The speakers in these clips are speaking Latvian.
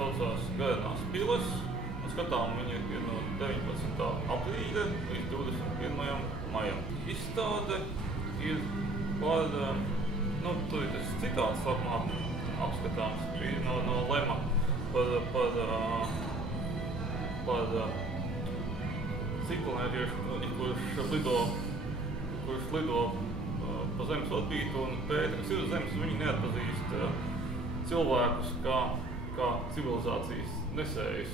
saucās Garenās piles. Skatām viņu ir no 19. aprīļa līdz 21. maijam. Izstāde ir par, tur ir tas citāts sākumā apskatāms, bija no Lema par ciklonētiešu, kurš lido pa zemes orbītu un pēta, kas ir uz zemes, viņi neatpazīst cilvēkus kā civilizācijas nesējus.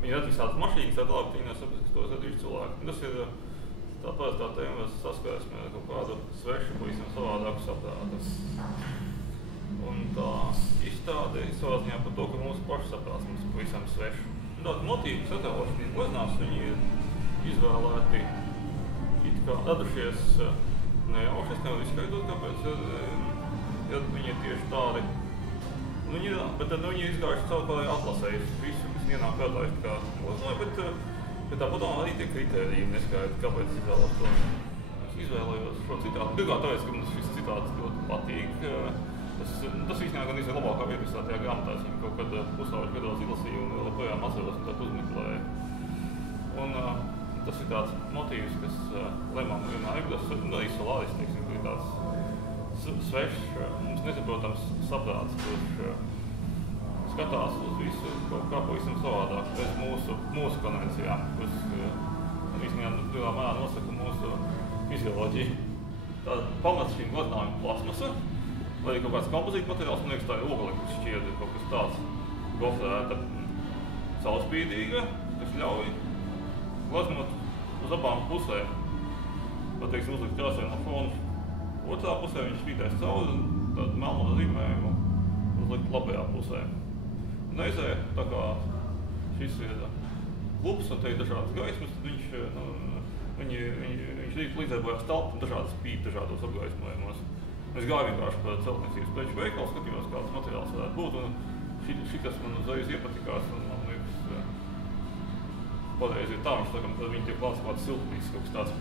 Viņi redz visādas mašīnas, tālāk viņi nesaprast, ka tos radījuši cilvēki. Tas ir tā parastā tēma, saskarsme ar kaut kādu svešu, pavisam savādāku saprātu. Un tā izstāde ir savā ziņā par to, ka mūsu pašu saprāts mums ir pavisam svešu. Tādi motīvi, kas attēloši šīs gleznās, viņi ir izvēlēti it kā radušies nejauši, es nevaru izskaidrot, kāpēc viņi ir tieši tādi. Bet tad viņi ir izgājuši caur kādai atlasējuši visu, kas ienāk prātā, kā gleznoja, bet tāpat arī tie kritēriji neskaidri, kāpēc izvēlos to. Es izvēlējos šo citātu. Pirmkārt, tāpēc, ka mums šis citāts ļoti patīk. Tas īstenībā gan ir labākā vieta tajā grāmatā. Es viņu kaut kad puslauģi gados izlasīju un joprojām atceros un tad uzmeklēju. Un tas ir tāds motīvs, kas Lemam vienmēr ir, arī Solaris, teiksim, ir tāds svešs, mums nesaprotams saprāts, kurš skatās uz visu kaut kā pavisam savādāk, bez mūsu konvencijām, kuras īstenībā lielā mērā nosaka mūsu fizioloģiju. Tāda pamats šīm gleznām ir plasmasa, vai kaut kāds kompozīta materiāls, man liekas, tā ir ogale, kas šķiet kaut kas tāds gofrēta, caurspīdīga, kas ļauj gleznot uz abām pusēm. Pat, teiksim, uzlikt krāsē no fona. Otrā pusē viņš spītēs cauri un tādu melno zīmējumu uzlikt labajā pusē. Un reizē, tā kā šis ir klubs un te ir dažādas gaismas, tad viņš līdzēbojās telpu un dažādas spīd dažādos apgaismojumos. Es gāju vienkārši par celtniecības preču veikalu, skatījos, kāds materiāls varētu būt, un šitas man uzreiz iepatikās, un man liekas, pareizi ir tā, viņš tā, ka viņi tiek klāts kāds siltumīgs, kaut kas tāds.